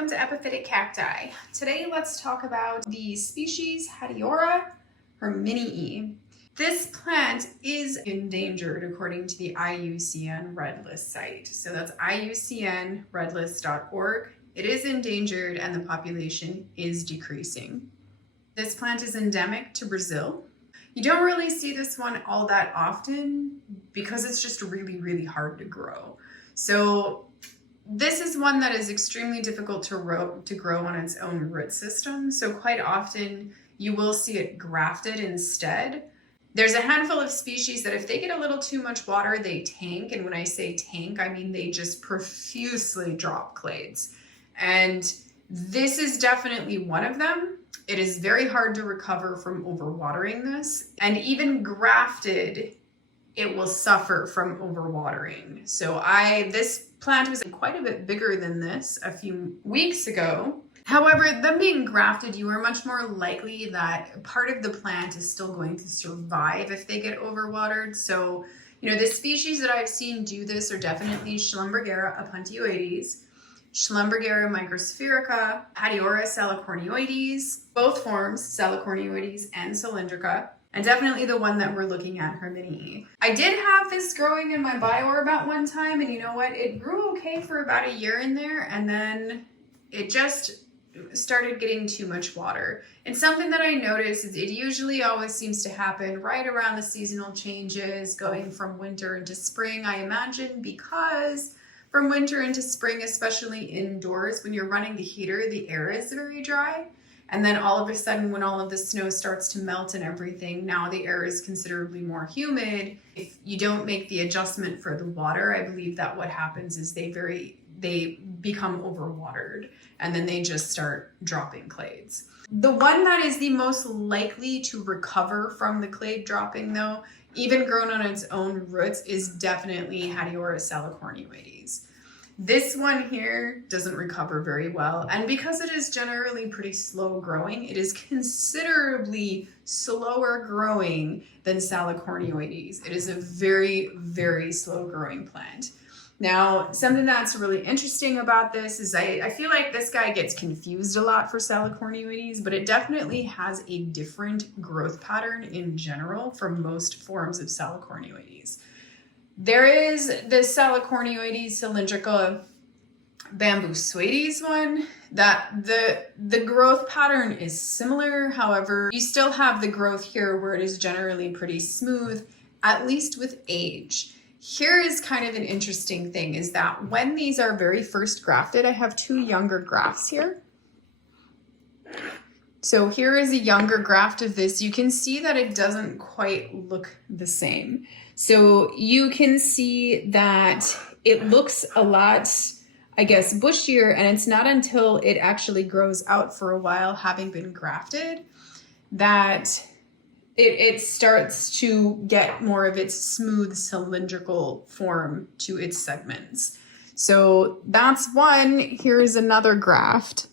welcome to Epiphytic Cacti. Today let's talk about the species Hatiora herminiae. This plant is endangered according to the IUCN Red List site. So that's IUCNredlist.org. It is endangered and the population is decreasing. This plant is endemic to Brazil. You don't really see this one all that often because it's just really hard to grow. So this is one that is extremely difficult to grow on its own root system. So quite often you will see it grafted instead. There's a handful of species that if they get a little too much water, they tank. And when I say tank, I mean they just profusely drop clades. And this is definitely one of them. It is very hard to recover from overwatering this. And even grafted, it will suffer from overwatering. So this plant was quite a bit bigger than this a few weeks ago. However, them being grafted, you are much more likely that part of the plant is still going to survive if they get overwatered. So, the species that I've seen do this are definitely Schlumbergera opuntioides, Schlumbergera microspherica, Hatiora salicornioides, both forms, salicornioides and cylindrica, and definitely the one that we're looking at, herminiae. I did have this growing in my bioorb at one time, and you know what? It grew okay for about a year in there, and then it just started getting too much water. And something that I noticed is it usually always seems to happen right around the seasonal changes, going from winter into spring, I imagine, because from winter into spring, especially indoors, when you're running the heater, the air is very dry. And then all of a sudden, when all of the snow starts to melt and everything, now the air is considerably more humid. If you don't make the adjustment for the water, I believe that what happens is they become overwatered and then they just start dropping clades. The one that is the most likely to recover from the clade dropping though, even grown on its own roots, is definitely Hatiora salicornioides. This one here doesn't recover very well, and because it is generally pretty slow growing, it is considerably slower growing than salicornioides. It is a very slow growing plant. Now, something that's really interesting about this is I feel like this guy gets confused a lot for salicornioides, but it definitely has a different growth pattern in general from most forms of salicornioides. There is the salicornioides cylindrica bambusoides one that the growth pattern is similar. However, you still have the growth here where it is generally pretty smooth, at least with age. Here is kind of an interesting thing is that when these are very first grafted, I have two younger grafts here. So here is a younger graft of this. You can see that it doesn't quite look the same. So you can see that it looks a lot, I guess, bushier, and it's not until it actually grows out for a while, having been grafted, that it starts to get more of its smooth cylindrical form to its segments. So that's one. Here's another graft.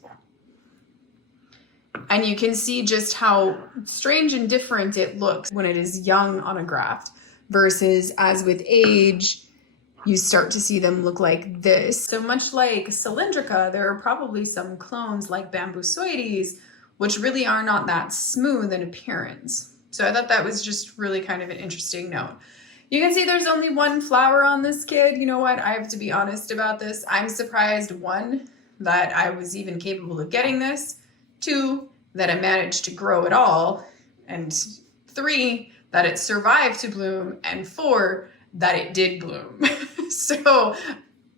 And you can see just how strange and different it looks when it is young on a graft versus as with age, you start to see them look like this. So much like cylindrica, there are probably some clones like bambusoides, which really are not that smooth in appearance. So I thought that was just really kind of an interesting note. You can see there's only one flower on this kid. You know what? I have to be honest about this. I'm surprised, one, that I was even capable of getting this. Two, that I managed to grow it all. And three, that it survived to bloom. And four, that it did bloom. So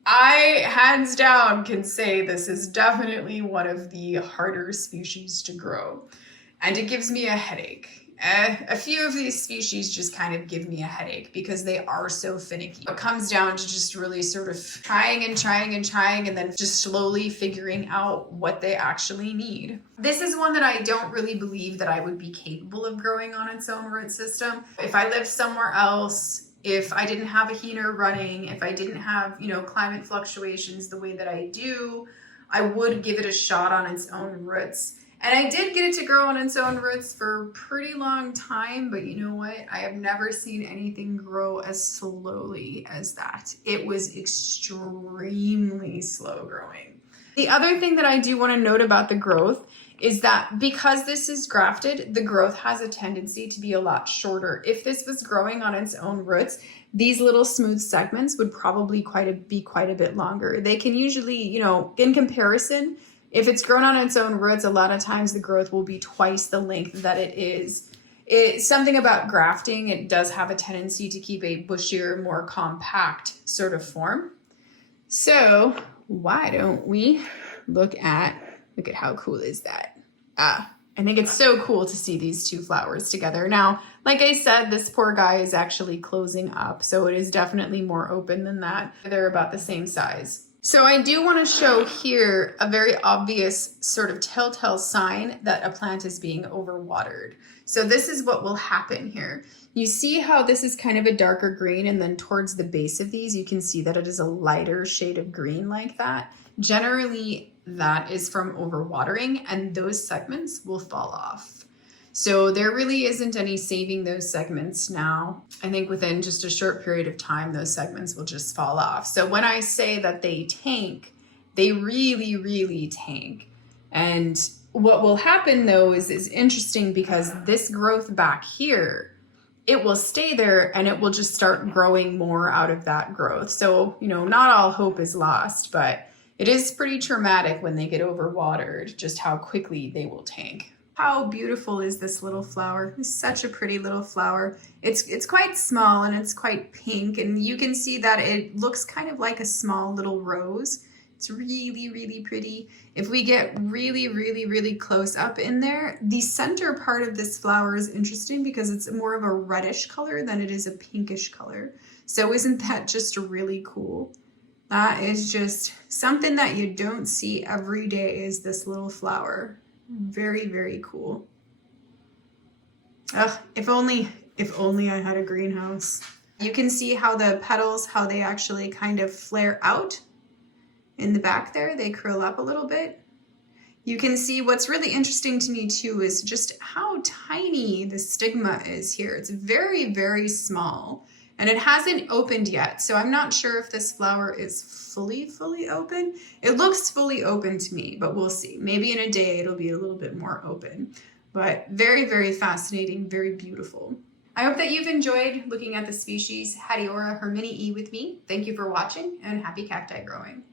I, hands down, can say this is definitely one of the harder species to grow. And it gives me a headache. A few of these species just kind of give me a headache because they are so finicky. It comes down to just really sort of trying and then just slowly figuring out what they actually need. This is one that I don't really believe that I would be capable of growing on its own root system. If I lived somewhere else, if I didn't have a heater running, if I didn't have, climate fluctuations the way that I do, I would give it a shot on its own roots. And I did get it to grow on its own roots for a pretty long time, but you know what? I have never seen anything grow as slowly as that. It was extremely slow growing. The other thing that I do want to note about the growth is that because this is grafted, the growth has a tendency to be a lot shorter. If this was growing on its own roots, these little smooth segments would probably be quite a bit longer. They can usually, you know, in comparison, if it's grown on its own roots, a lot of times the growth will be twice the length that it is. It's something about grafting. It does have a tendency to keep a bushier, more compact sort of form. So why don't we look at how cool is that? I think it's so cool to see these two flowers together. Now, like I said, this poor guy is actually closing up, so it is definitely more open than that. They're about the same size. So I do want to show here a very obvious sort of telltale sign that a plant is being overwatered. So this is what will happen here. You see how this is kind of a darker green, and then towards the base of these, you can see that it is a lighter shade of green like that. Generally, that is from overwatering, and those segments will fall off. So there really isn't any saving those segments now. I think within just a short period of time, those segments will just fall off. So when I say that they tank, they really, really tank. And what will happen though is interesting, because this growth back here, it will stay there and it will just start growing more out of that growth. So, you know, not all hope is lost, but it is pretty traumatic when they get overwatered, just how quickly they will tank. How beautiful is this little flower? It's such a pretty little flower. It's quite small and it's quite pink, and you can see that it looks kind of like a small little rose. It's really, really pretty. If we get really, really, really close up in there, the center part of this flower is interesting because it's more of a reddish color than it is a pinkish color. So isn't that just really cool? That is just something that you don't see every day, is this little flower. Very, very cool. Ugh, if only I had a greenhouse. You can see how the petals, how they actually kind of flare out in the back there. They curl up a little bit. You can see what's really interesting to me too is just how tiny the stigma is here. It's very, very small. And it hasn't opened yet, so I'm not sure if this flower is fully open. It looks fully open to me, but we'll see. Maybe in a day it'll be a little bit more open. But very, very fascinating, very beautiful. I hope that you've enjoyed looking at the species Hatiora herminiae with me. Thank you for watching, and happy cacti growing.